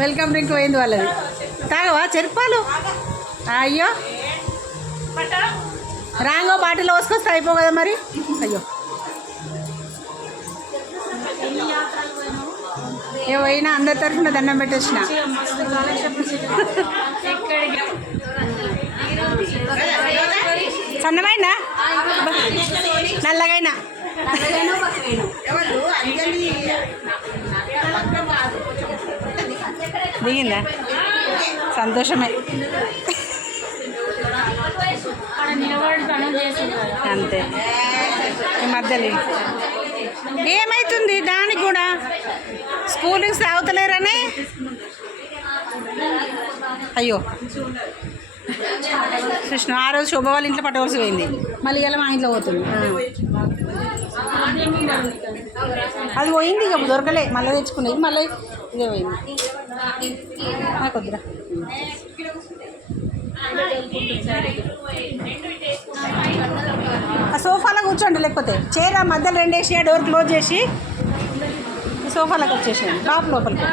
Welcome drink పోయింది వాళ్ళది. తాగవా చెరుపాలు? అయ్యో రాంగో బాటిల్లో పోసుకొస్తే అయిపో కదా మరి. అయ్యో ఏ పోయినా అందరి తరఫున దండం పెట్టేసిన. సన్నమైనా నల్లగైనా దిగిందా? సంతోషమే. అంతే. ఈ మధ్యలో ఏమవుతుంది దానికి కూడా స్కూలింగ్ సాగుతలేరని. అయ్యో కృష్ణ ఆ రోజు శోభ వాళ్ళ ఇంట్లో పట్టవలసి పోయింది, మళ్ళీ ఇలా మా ఇంట్లో పోతుంది. అది పోయింది ఇక దొరకలే, మళ్ళీ తెచ్చుకునేది మళ్ళీ ఇదే పోయింది. కొద్దిరా ఆ సోఫాలో కూర్చోండి, లేకపోతే చైర్ ఆ మధ్యలో రెండేసి డోర్ క్లోజ్ చేసి సోఫాలోకి వచ్చేసేయండి బాబు లోపలికి.